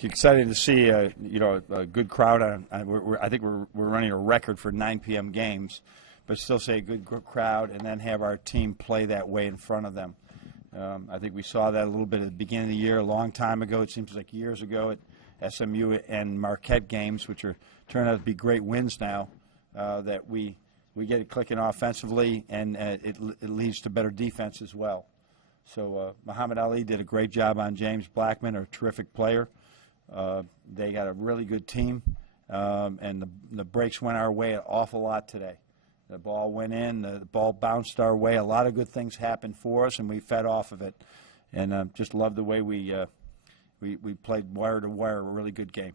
Excited to see you know, a good crowd. I think we're running a record for 9 p.m. games, but still say a good crowd, and then have our team play that way in front of them. I think we saw that a little bit at the beginning of the year, a long time ago. It seems like years ago at SMU and Marquette games, which are turning out to be great wins now. That we get it clicking offensively, and it leads to better defense as well. So Muhammad Ali did a great job on James Blackman, a terrific player. They got a really good team, and the breaks went our way an awful lot today. The ball went in, the ball bounced our way. A lot of good things happened for us, and we fed off of it. And just love the way we played wire to wire, a really good game.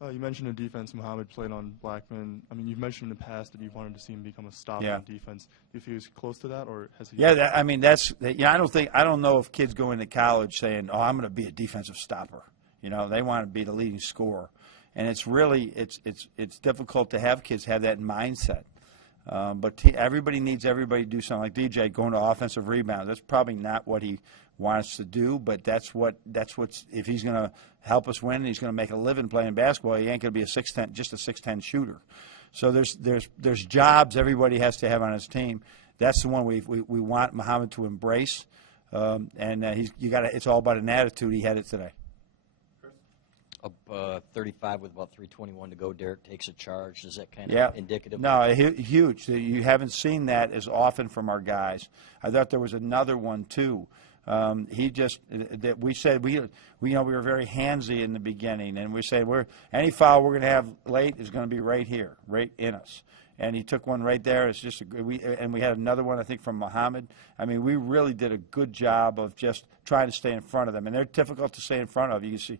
You mentioned the defense Muhammad played on Blackman. I mean, you've mentioned in the past that you wanted to see him become a stopper on defense. Do you feel he's close to that, or has he? Yeah, I mean, I don't know if kids go into college saying, "Oh, I'm going to be a defensive stopper." You know, they want to be the leading scorer, and it's really it's difficult to have kids have that mindset. But everybody needs everybody to do something. Like DJ going to offensive rebound. That's probably not what he wants to do, but that's what's if he's going to help us win, he's going to make a living playing basketball. He ain't going to be just a 6'10" shooter. So there's jobs everybody has to have on his team. That's the one we want Muhammad to embrace, and it's all about an attitude. He had it today. Up 35 with about 3:21 to go. Derek takes a charge. Is that kind of indicative? No, huge. You haven't seen that as often from our guys. I thought there was another one too. We said we were very handsy in the beginning, and we said any foul we're going to have late is going to be right here, right in us. And he took one right there. It's just we had another one, I think, from Muhammad. I mean, we really did a good job of just trying to stay in front of them, and they're difficult to stay in front of. You can see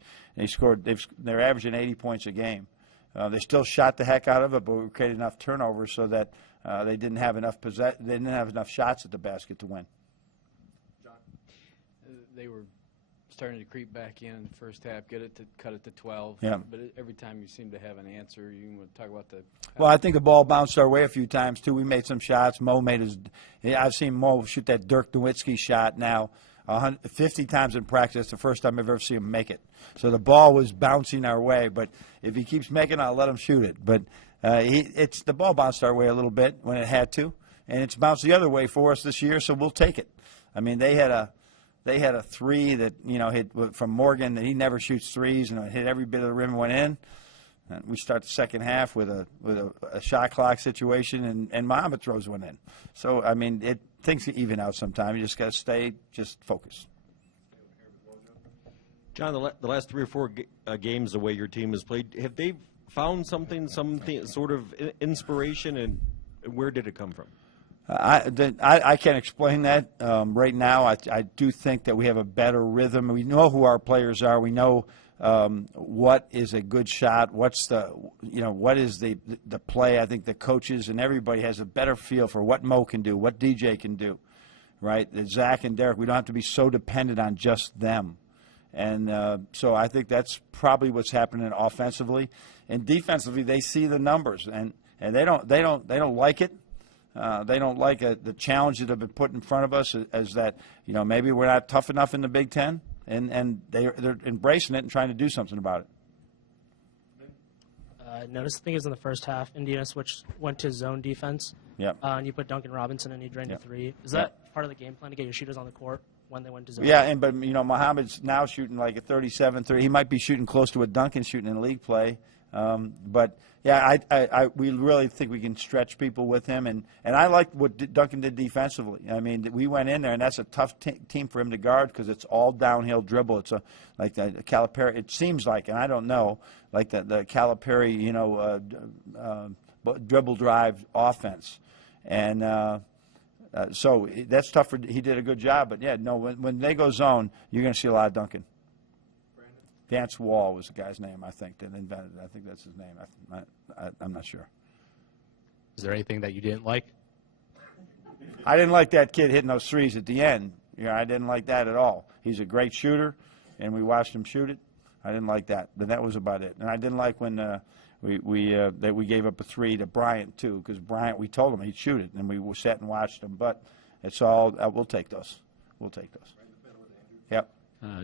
they're averaging 80 points a game. They still shot the heck out of it, but we created enough turnovers so that they didn't have enough shots at the basket to win. They were starting to creep back in the first half, cut it to 12. Yeah. But every time you seem to have an answer. You want to talk about the. Well, I think the ball bounced our way a few times too. We made some shots. Mo made his. I've seen Mo shoot that Dirk Nowitzki shot now 50 times in practice. It's the first time I've ever seen him make it. So the ball was bouncing our way. But if he keeps making it, I'll let him shoot it. But the ball bounced our way a little bit when it had to, and it's bounced the other way for us this year. So we'll take it. I mean, they had a three that hit from Morgan that he never shoots threes, and it hit every bit of the rim and went in. And we start the second half with a shot clock situation, and Muhammad throws one in. So I mean, things even out sometimes. You just got to stay focused. John, the last 3 or 4 games the way your team has played, have they found some sort of inspiration, and where did it come from? I can't explain that right now. I do think that we have a better rhythm. We know who our players are. We know what is a good shot. What is the play. I think the coaches and everybody has a better feel for what Mo can do, what DJ can do, right? Zach and Derek, we don't have to be so dependent on just them. And so I think that's probably what's happening offensively. And defensively, they see the numbers, and they don't like it. They don't like the challenge that have been put in front of us as that, maybe we're not tough enough in the Big Ten, and they're embracing it and trying to do something about it. Noticed, I think it was in the first half, Indiana went to zone defense. Yep. And you put Duncan Robinson and he drained a three. Is that part of the game plan to get your shooters on the court when they went to zone? Yeah, but Muhammad's now shooting like a 37-30. He might be shooting close to what Duncan's shooting in league play. But yeah, we really think we can stretch people with him, and I like what Duncan did defensively. I mean, we went in there, and that's a tough team for him to guard because it's all downhill dribble. It's like the Calipari. It seems like, and I don't know, like the Calipari, dribble drive offense, and so that's tough. He did a good job, but yeah, no, when they go zone, you're going to see a lot of Duncan. Vance Wall was the guy's name, I think, that invented it. I think that's his name. I'm not sure. Is there anything that you didn't like? I didn't like that kid hitting those threes at the end. I didn't like that at all. He's a great shooter, and we watched him shoot it. I didn't like that, but that was about it. And I didn't like when we gave up a three to Bryant too, because Bryant, we told him he'd shoot it, and we sat and watched him. But it's all we'll take those. We'll take those. Yep.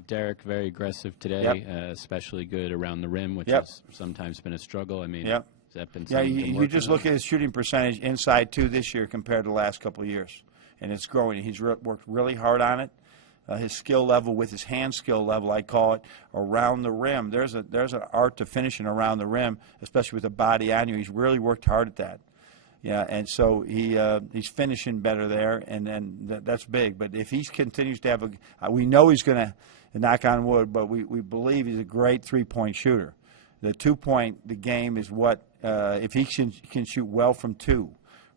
Derek, very aggressive today, Yep. Especially good around the rim, which Yep. has sometimes been a struggle. I mean, Yep. has that been Yeah, something you, been you just working look at his shooting percentage inside too this year compared to the last couple of years, and it's growing. He's worked really hard on it. His skill level, with his hand skill level, I call it, around the rim. There's an art to finishing around the rim, especially with a body on you. He's really worked hard at that. Yeah, and so he's finishing better there, and that's big. But if he continues to have we know he's going to, knock on wood, but we believe he's a great three-point shooter. The 2-point, the game is what, if he can shoot well from two,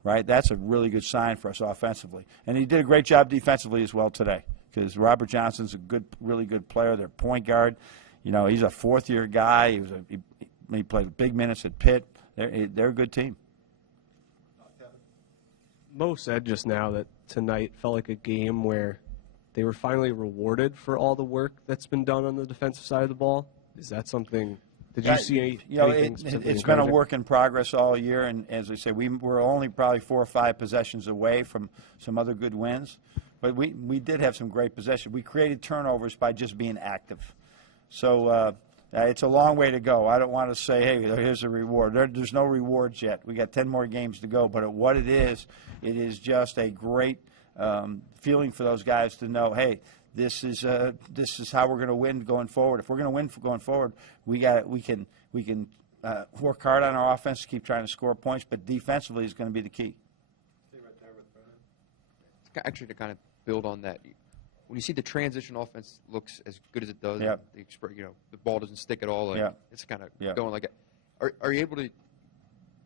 right, that's a really good sign for us offensively. And he did a great job defensively as well today, because Robert Johnson's a really good player. Their point guard, he's a fourth-year guy. He played big minutes at Pitt. They're a good team. Mo said just now that tonight felt like a game where they were finally rewarded for all the work that's been done on the defensive side of the ball. Is that something? Did you see anything specifically it's been a encouraging? work in progress all year, and as I say, we're only probably 4 or 5 possessions away from some other good wins. But we did have some great possession. We created turnovers by just being active. So it's a long way to go. I don't want to say, hey, here's a reward. There's no rewards yet. We got 10 more games to go. But what it is just a great feeling for those guys to know, hey, this is how we're going to win going forward. If we're going to win going forward, we can work hard on our offense, keep trying to score points, but defensively is going to be the key. Actually, to kind of build on that, when you see the transition offense looks as good as it does, Yep. The ball doesn't stick at all, Yep. it's kind of Yep. going like that. Are you able to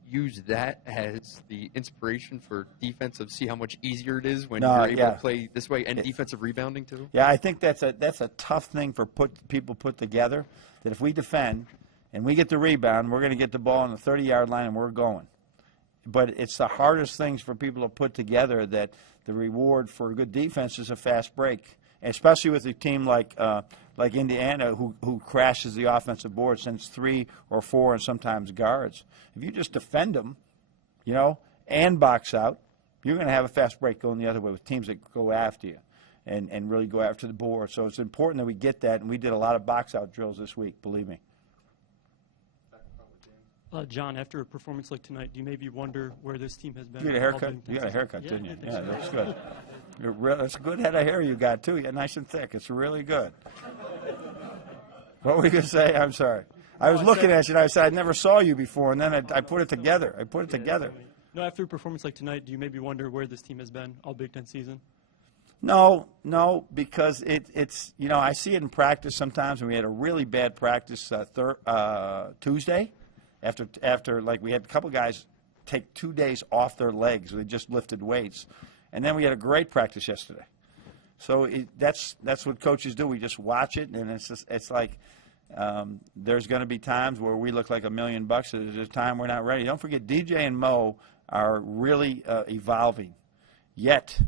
use that as the inspiration for defensive? See how much easier it is when you're able to play this way, and defensive rebounding too. Yeah, I think that's a tough thing for people put together. That if we defend and we get the rebound, we're going to get the ball on the 30-yard line and we're going. But it's the hardest things for people to put together, that the reward for a good defense is a fast break, especially with a team like Indiana, who crashes the offensive board, sends 3 or 4 and sometimes guards. If you just defend them, and box out, you're going to have a fast break going the other way with teams that go after you and really go after the board. So it's important that we get that, and we did a lot of box out drills this week, believe me. John, after a performance like tonight, do you maybe wonder where this team has been? You got a haircut? You got a haircut, didn't you? Yeah, that's good. That's a good head of hair you got, too. You're nice and thick. It's really good. What were you going to say? I'm sorry. I was looking at you, and I said, I never saw you before, and then I put it together. No, after a performance like tonight, do you maybe wonder where this team has been all Big Ten season? No, because it's I see it in practice sometimes, and we had a really bad practice Tuesday. After like we had a couple guys take 2 days off their legs. They just lifted weights. And then we had a great practice yesterday. So that's what coaches do. We just watch it, and it's like there's going to be times where we look like $1 million. There's a time we're not ready. Don't forget, DJ and Mo are really evolving. Yet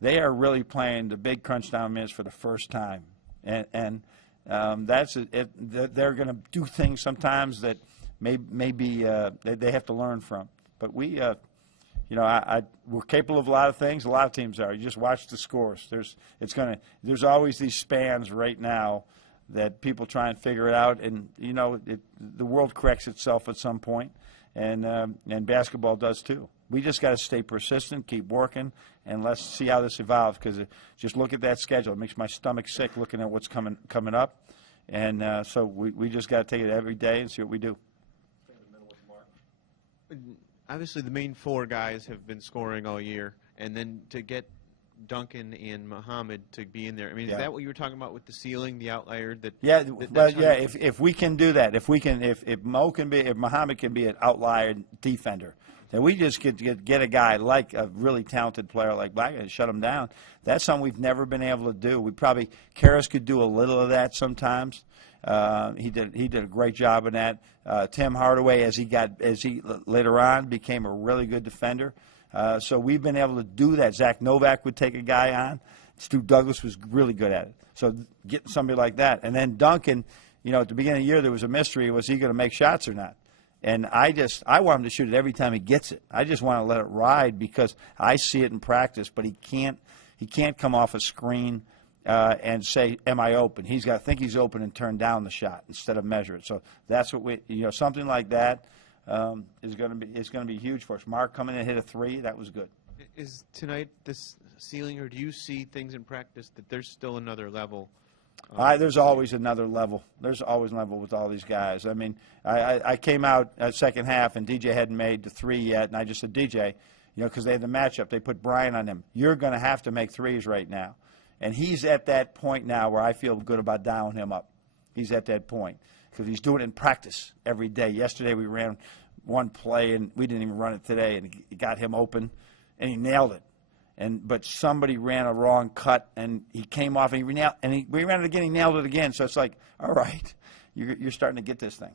they are really playing the big crunch down minutes for the first time. And they're going to do things sometimes that maybe they have to learn from. But we're capable of a lot of things. A lot of teams are. You just watch the scores. There's always these spans right now that people try and figure it out, and the world corrects itself at some point, and basketball does too. We just got to stay persistent, keep working, and let's see how this evolves. Because just look at that schedule; it makes my stomach sick looking at what's coming up, and so we just got to take it every day and see what we do. Obviously, the main 4 guys have been scoring all year, and then to get Duncan and Muhammad to be in there. I mean, is that what you were talking about with the ceiling, the outlier? If we can do that, if Muhammad can be an outlier defender, then we just get a guy like a really talented player like Black and shut him down. That's something we've never been able to do. Karras could do a little of that sometimes. He did a great job in that. Tim Hardaway, as he later on became a really good defender. So we've been able to do that. Zach Novak would take a guy on. Stu Douglas was really good at it. So getting somebody like that. And then Duncan, at the beginning of the year there was a mystery. Was he going to make shots or not? And I want him to shoot it every time he gets it. I just want to let it ride because I see it in practice, but he can't come off a screen and say, am I open? He's got to think he's open and turn down the shot instead of measure it. So that's what something like that is going to be huge for us. Mark coming in and hit a 3, that was good. Is tonight this ceiling, or do you see things in practice that there's still another level? There's always another level. There's always a level with all these guys. I mean, I came out second half, and DJ hadn't made the 3 yet, and I just said, DJ, because they had the matchup, they put Brian on him. You're going to have to make 3s right now. And he's at that point now where I feel good about dialing him up. He's at that point because he's doing it in practice every day. Yesterday we ran one play, and we didn't even run it today, and it got him open, and he nailed it. But somebody ran a wrong cut, and he came off, and we ran it again, he nailed it again. So it's like, all right, you're starting to get this thing.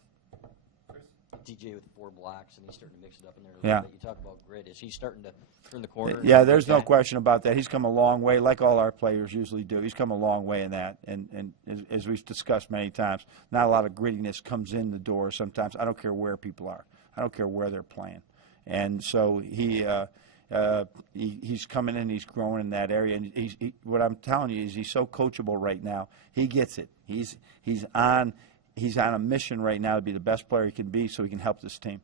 DJ with 4 blocks, and he's starting to mix it up in there a Yeah. little bit. You talk about grit. Is he starting to turn the corner? Yeah, there's no question about that. He's come a long way, like all our players usually do. He's come a long way in that. And as we've discussed many times, not a lot of grittiness comes in the door sometimes. I don't care where people are. I don't care where they're playing. And so he's coming in, he's growing in that area. And what I'm telling you is he's so coachable right now. He gets it. He's on a mission right now to be the best player he can be so he can help this team.